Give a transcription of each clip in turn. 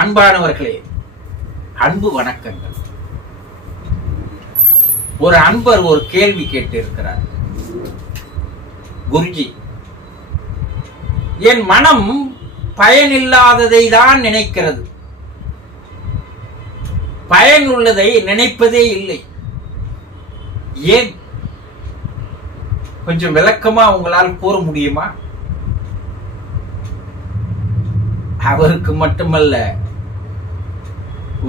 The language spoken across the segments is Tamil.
அன்பானவர்களே, அன்பு வணக்கங்கள். ஒரு அன்பர் ஒரு கேள்வி கேட்டிருக்கிறார். குருஜி, என் மனம் பயனில்லாததை தான் நினைக்கிறது, பயனுள்ளதை நினைப்பதே இல்லை, ஏன்? கொஞ்சம் விளக்கமா உங்களால் கூற முடியுமா? அவருக்கு மட்டுமல்ல,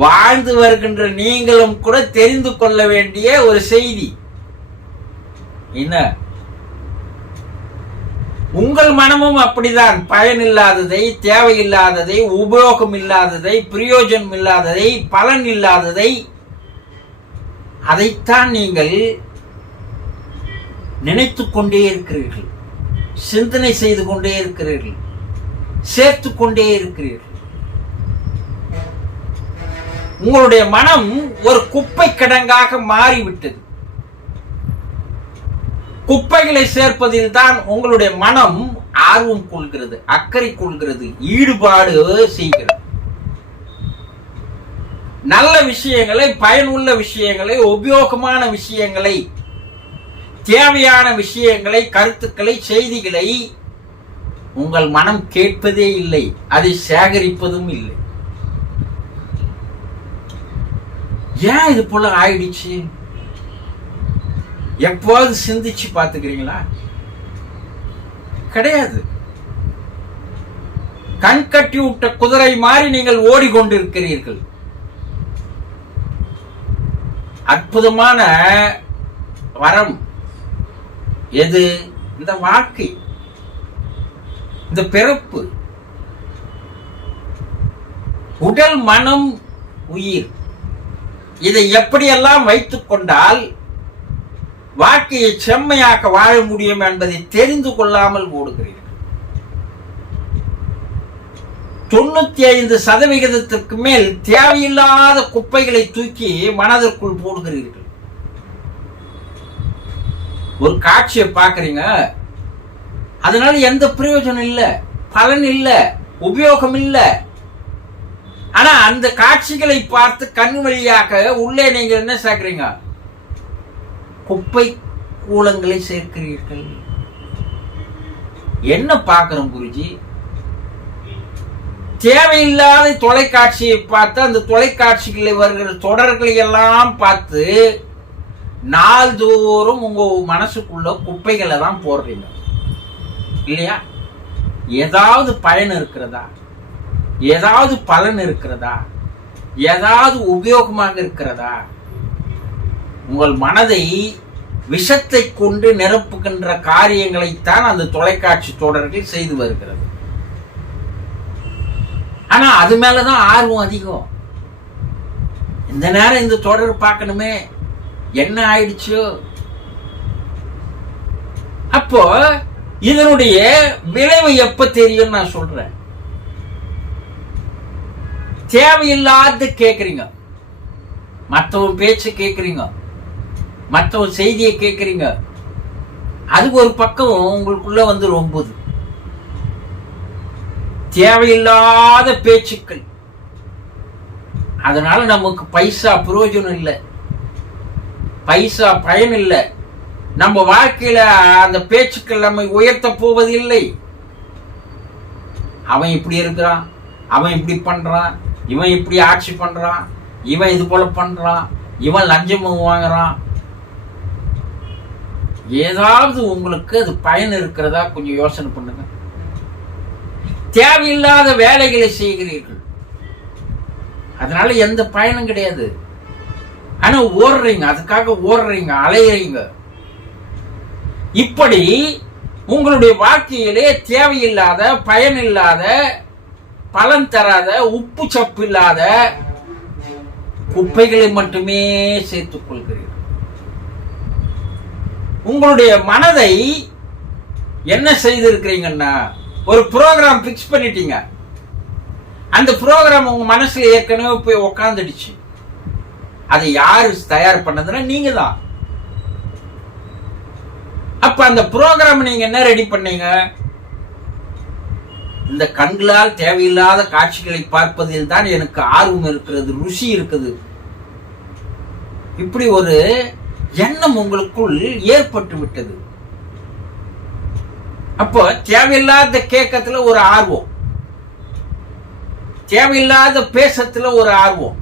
வாழ்ந்து வருகின்ற நீங்களும் கூட தெரிந்து கொள்ள வேண்டிய ஒரு செய்தி. என்ன? உங்கள் மனமும் அப்படிதான். பயனில்லாததை, தேவையில்லாததை, உபயோகம் இல்லாததை, பிரயோஜனம் இல்லாததை, பலன் இல்லாததை, அதைத்தான் நீங்கள் நினைத்துக் கொண்டே இருக்கிறீர்கள், சிந்தனை செய்து கொண்டே இருக்கிறீர்கள், சேர்த்து கொண்டே இருக்கிறீர்கள். உங்களுடைய மனம் ஒரு குப்பை கிடங்காக மாறிவிட்டது. குப்பைகளை சேர்ப்பதில் தான் உங்களுடைய மனம் ஆர்வம் கொள்கிறது, அக்கறை கொள்கிறது, ஈடுபாடு செய்கிறது. நல்ல விஷயங்களை, பயனுள்ள விஷயங்களை, உபயோகமான விஷயங்களை, தேவையான விஷயங்களை, கருத்துக்களை, செய்திகளை உங்கள் மனம் கேட்பதே இல்லை, அதை சேகரிப்பதும் இல்லை. ஏன் இது போல ஆயிடுச்சு? எப்போது சிந்திச்சு பார்த்துக்கிறீங்களா? கிடையாது. கண் கட்டி விட்ட குதிரை மாதிரி நீங்கள் ஓடிக்கொண்டிருக்கிறீர்கள். அற்புதமான வரம் எது? இந்த வாழ்க்கை, இந்த பிறப்பு, உடல், மனம், உயிர், இதை எப்படியெல்லாம் வைத்துக் கொண்டால் வாழ்க்கையை செம்மையாக்க வாழ முடியும் என்பதை தெரிந்து கொள்ளாமல் ஓடுகிறீர்கள். 95% மேல் தேவையில்லாத குப்பைகளை தூக்கி மனதிற்குள் போடுகிறீர்கள். ஒரு காட்சியை பார்க்கறீங்க, அதனால எந்த பிரயோஜனம் இல்லை, பலன் இல்லை, உபயோகம் இல்லை. ஆனா அந்த காட்சிகளை பார்த்து கண் வழியாக உள்ளே நீங்க என்ன சேர்க்கிறீங்க? குப்பை கூலங்களை சேர்க்கிறீர்கள். என்ன பார்க்கிறோம் குருஜி? தேவையில்லாத தொலைக்காட்சியை பார்த்து, அந்த தொலைக்காட்சிகளை வருகிற தொடர்களை எல்லாம் பார்த்து நாள்தோறும் உங்க மனசுக்குள்ள குப்பைகளை தான் போடுறீங்க, இல்லையா? ஏதாவது பயன் இருக்கிறதா? ஏதாவது பலன் இருக்கிறதா? ஏதாவது உபயோகமாக இருக்கிறதா? உங்கள் மனதை விஷத்தை கொண்டு நிரப்புகின்ற காரியங்களைத்தான் அந்த தொலைக்காட்சி தொடர்கள் செய்து வருகிறது. ஆனா அது மேலதான் ஆர்வம் அதிகம். இந்த நேரம் இந்த தொடர் பார்க்கணுமே, என்ன ஆயிடுச்சோ? அப்போ இதனுடைய விளைவு எப்ப தெரியும் நான் சொல்றேன். தேவையில்லாத கேட்கறீங்க, மற்றவன் பேச்சு கேட்கறீங்க, மற்றவன் செய்தியை கேட்கறீங்க, அது ஒரு பக்கம் உங்களுக்குள்ள வந்து ரொம்புது. தேவையில்லாத பேச்சுக்கள், அதனால நமக்கு பைசா பிரயோஜனம் இல்லை, பைசா பயன் இல்லை. நம்ம வாழ்க்கையில அந்த பேச்சுக்கள் நம்மை உயர்த்த போவதில்லை. அவன் இப்படி இருக்கிறான், அவன் இப்படி பண்றான், இவன் இப்படி ஆட்சி பண்றான், இவன் இது போல பண்றான், இவன் லஞ்சம் வாங்குறான். ஏதாவது உங்களுக்கு அது பயன் இருக்கிறதா கொஞ்சம் யோசனை பண்ணுங்க. தேவையில்லாத வேலைகளை செய்கிறீர்கள், அதனால எந்த பயனும் கிடையாது. ஆனா ஓடுறீங்க, அதுக்காக ஓடுறீங்க, அலையறீங்க. இப்படி உங்களுடைய வாழ்க்கையிலே தேவையில்லாத, பயனில்லாத, பலன் தராத, உப்பு சப்பு இல்லாத குப்பைகளை மட்டுமே சேர்த்துக் கொள்கிறீர்கள். உங்களுடைய மனதை என்ன செய்திருக்கிறீங்கன்னா, ஒரு ப்ரோக்ராம் பிக்ஸ் பண்ணிட்டீங்க. அந்த ப்ரோக்ராம் உங்க மனசுல ஏற்கனவே போய் உக்காந்துடுச்சு. அதை யாரு தயார் பண்ணதுன்னா நீங்க தான். அப்ப அந்த ப்ரோக்ராம் நீங்க என்ன ரெடி பண்ணீங்க? இந்த கண்களால் தேவையில்லாத காட்சிகளை பார்ப்பதில் தான் எனக்கு ஆர்வம் இருக்கிறது, ருசி இருக்குது. இப்படி ஒரு எண்ணம் உங்களுக்குள் ஏற்பட்டு விட்டது. அப்போ தேவையில்லாத கேட்கத்துல ஒரு ஆர்வம், தேவையில்லாத பேசத்துல ஒரு ஆர்வம்,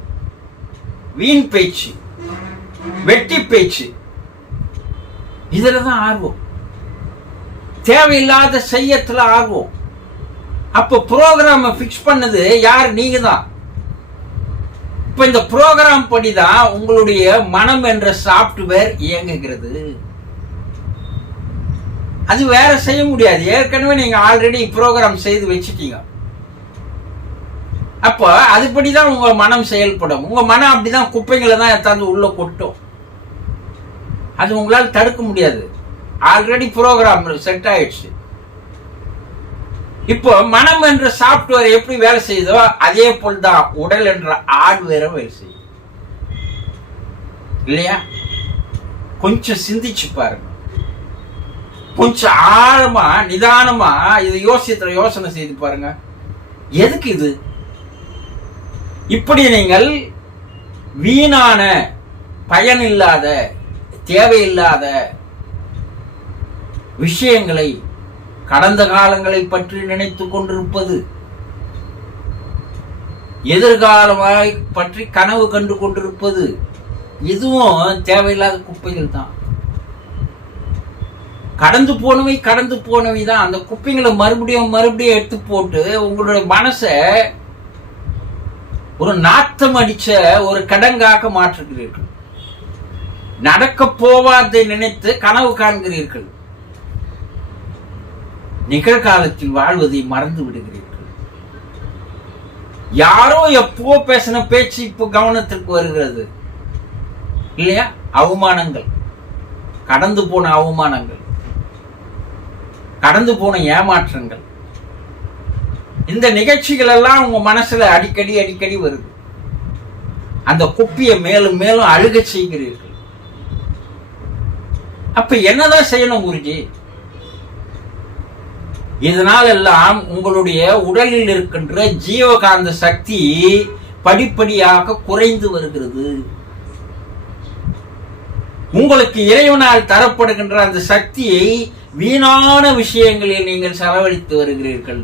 வீண் பேச்சு, வெட்டி பேச்சு, இதுலதான் ஆர்வம். தேவையில்லாத செய்யத்துல ஆர்வம். அப்ப ப்ரோக்ராம் பிக்ஸ் பண்ணது யார்? நீங்க தான். இப்ப இந்த ப்ரோக்ராம் படிதான் உங்களுடைய மனம் என்ற சாப்ட்வேர் இயங்குகிறது. அது வேற செய்ய முடியாது. ஏற்கனவே நீங்க ஆல்ரெடி ப்ரோக்ராம் செய்து வச்சுட்டீங்க. அப்ப அதுபடிதான் உங்க மனம் செயல்படும். உங்க மனம் அப்படிதான் குப்பைகளை தான் எடுத்தாந்து உள்ள கொட்டும். அது உங்களால் தடுக்க முடியாது. ஆல்ரெடி ப்ரோக்ராம் செட் ஆயிடுச்சு. இப்போ மனம் என்ற சாப்ட்வேர் எப்படி வேலை செய்யுதோ அதே போல் தான் உடல் என்ற ஹார்ட்வேரை வேலை செய்யும். இல்லையா? கொஞ்சம் சிந்திச்சு பாருங்க. கொஞ்சம் ஆழமா நிதானமா இது யோசனை செய்து பாருங்க. எதுக்கு இது? இப்படி நீங்கள் வீணான, பயனில்லாத, தேவையில்லாத விஷயங்களை, கடந்த காலங்களை பற்றி நினைத்துக் கொண்டிருப்பது, எதிர்காலமாய் பற்றி கனவு கண்டு கொண்டிருப்பது, இதுவும் தேவையில்லாத குப்பைகள் தான். கடந்து போனவை தான். அந்த குப்பைகளை மறுபடியும் எடுத்து போட்டு உங்களுடைய மனசை ஒரு நாத்தம் அடிச்ச ஒரு கடங்காக மாற்றுகிறீர்கள். நடக்க போவாதை நினைத்து கனவு காண்கிறீர்கள். நிகழ்காலத்தில் வாழ்வதை மறந்து விடுகிறீர்கள். யாரோ எப்போ பேசின பேச்சு இப்போ கவனத்திற்கு வருகிறது. இல்லையா? அவமானங்கள், கடந்து போன அவமானங்கள், கடந்து போன ஏமாற்றங்கள், இந்த நிகழ்ச்சிகள் எல்லாம் உங்க மனசுல அடிக்கடி வருது. அந்த குப்பியை மேலும் மேலும் அழுக செய்கிறீர்கள். அப்ப என்னதான் செய்யணும் குருஜி? இதனால் எல்லாம் உங்களுடைய உடலில் இருக்கின்ற ஜீவகாந்த சக்தி படிப்படியாக குறைந்து வருகிறது. உங்களுக்கு இறைவனால் தரப்படுகின்ற அந்த சக்தியை வீணான விஷயங்களில் நீங்கள் செலவழித்து வருகிறீர்கள்.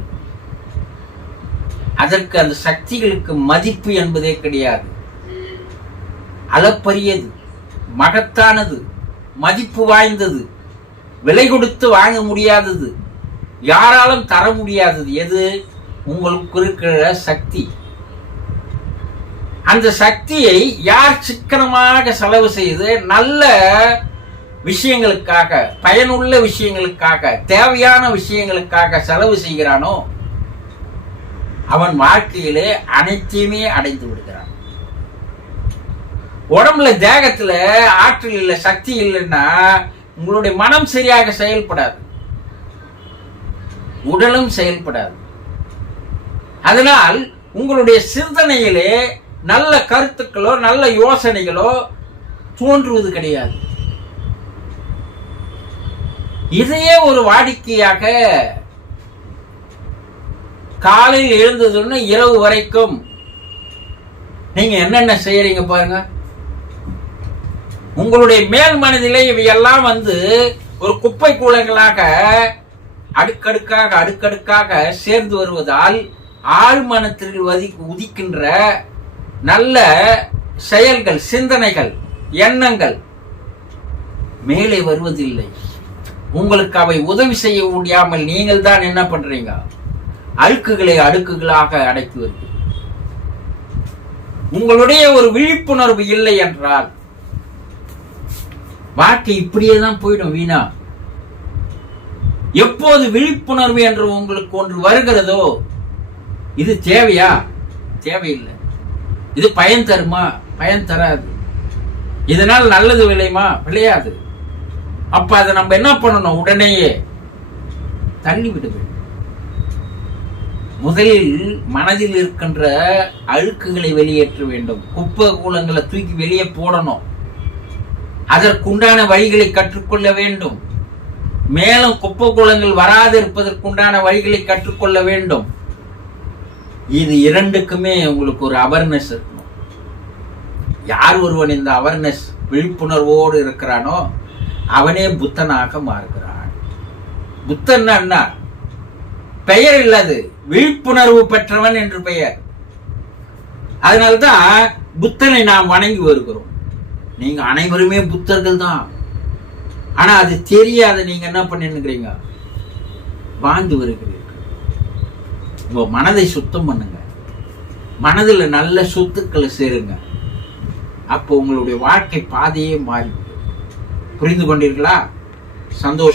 அதற்கு அந்த சக்திகளுக்கு மதிப்பு என்பதே கிடையாது. அளப்பரியது, மகத்தானது, மதிப்பு வாய்ந்தது, விலை கொடுத்து வாங்க முடியாதது, யாராலும் தர முடியாதது எது? உங்களுக்கு இருக்கிற சக்தி. அந்த சக்தியை யார் சிக்கனமாக செலவு செய்து நல்ல விஷயங்களுக்காக, பயனுள்ள விஷயங்களுக்காக, தேவையான விஷயங்களுக்காக செலவு செய்கிறானோ அவன் வாழ்க்கையிலே அனைத்தையுமே அடைந்து விடுகிறான். உடம்புல, தேகத்துல ஆற்றல் இல்லை, சக்தி இல்லைன்னா உங்களுடைய மனம் சரியாக செயல்படாது, உடலும் செயல்படாது. அதனால் உங்களுடைய சிந்தனையிலே நல்ல கருத்துக்களோ நல்ல யோசனைகளோ தோன்றுவது கிடையாது. இதையே ஒரு வாடிக்கையாக காலையில் எழுந்ததுன்னு இரவு வரைக்கும் நீங்க என்னென்ன செய்யறீங்க பாருங்க. உங்களுடைய மேல் மனதிலே இவையெல்லாம் ஒரு குப்பை கூலங்களாக அடுக்கடுக்காக சேர்ந்து வருவதால் ஆழ் மனத்தில் உதிக்கின்ற நல்ல செயல்கள், சிந்தனைகள், எண்ணங்கள் மேலே வருவதில்லை. உங்களுக்கு அவை உதவி செய்ய முடியாமல் நீங்கள் தான் என்ன பண்றீங்க? அழுக்குகளை அடுக்குகளாக அடைத்து வருகிறீர்கள். உங்களுடைய ஒரு விழிப்புணர்வு இல்லை என்றால் வாழ்க்கை இப்படியே தான் போயிடும், வீணா. எப்போது விழிப்புணர்வு என்று உங்களுக்கு ஒன்று வருகிறதோ, இது தேவையா? தேவையில்லை. இது பயன் தருமா? பயன் தராது. இதனால் நல்லது விளையுமா? விளையாது. அப்ப அதை நம்ம என்ன பண்ணணும்? உடனேயே தள்ளி விட வேண்டும். முதலில் மனதில் இருக்கின்ற அழுக்குகளை வெளியேற்ற வேண்டும். குப்பை கூலங்களை தூக்கி வெளியே போடணும். அதற்குண்டான வழிகளை கற்றுக்கொள்ள வேண்டும். மேலும் குப்பை குளங்கள் வராது இருப்பதற்குண்டான வழிகளை கற்றுக்கொள்ள வேண்டும். இது இரண்டுக்குமே உங்களுக்கு ஒரு அவேர்னஸ் இருக்கணும். யார் ஒருவன் இந்த அவேர்னஸ் விழிப்புணர்வோடு இருக்கிறானோ அவனே புத்தனாக மாறுகிறான். புத்தன் என்ன பெயர் இல்லது, விழிப்புணர்வு பெற்றவன் என்று பெயர். அதனால்தான் புத்தனை நாம் வணங்கி வருகிறோம். நீங்க அனைவருமே புத்தர்கள் தான். ஆனா அது தெரியாத நீங்க என்ன பண்ணிருக்கிறீங்க, வாழ்ந்து வருகிறீர்கள். உங்க மனதை சுத்தம் பண்ணுங்க, மனதில் நல்ல சொத்துக்களை சேருங்க. அப்போ உங்களுடைய வாழ்க்கை பாதையே மாறி. புரிந்து கொண்டீர்களா? சந்தோஷம்.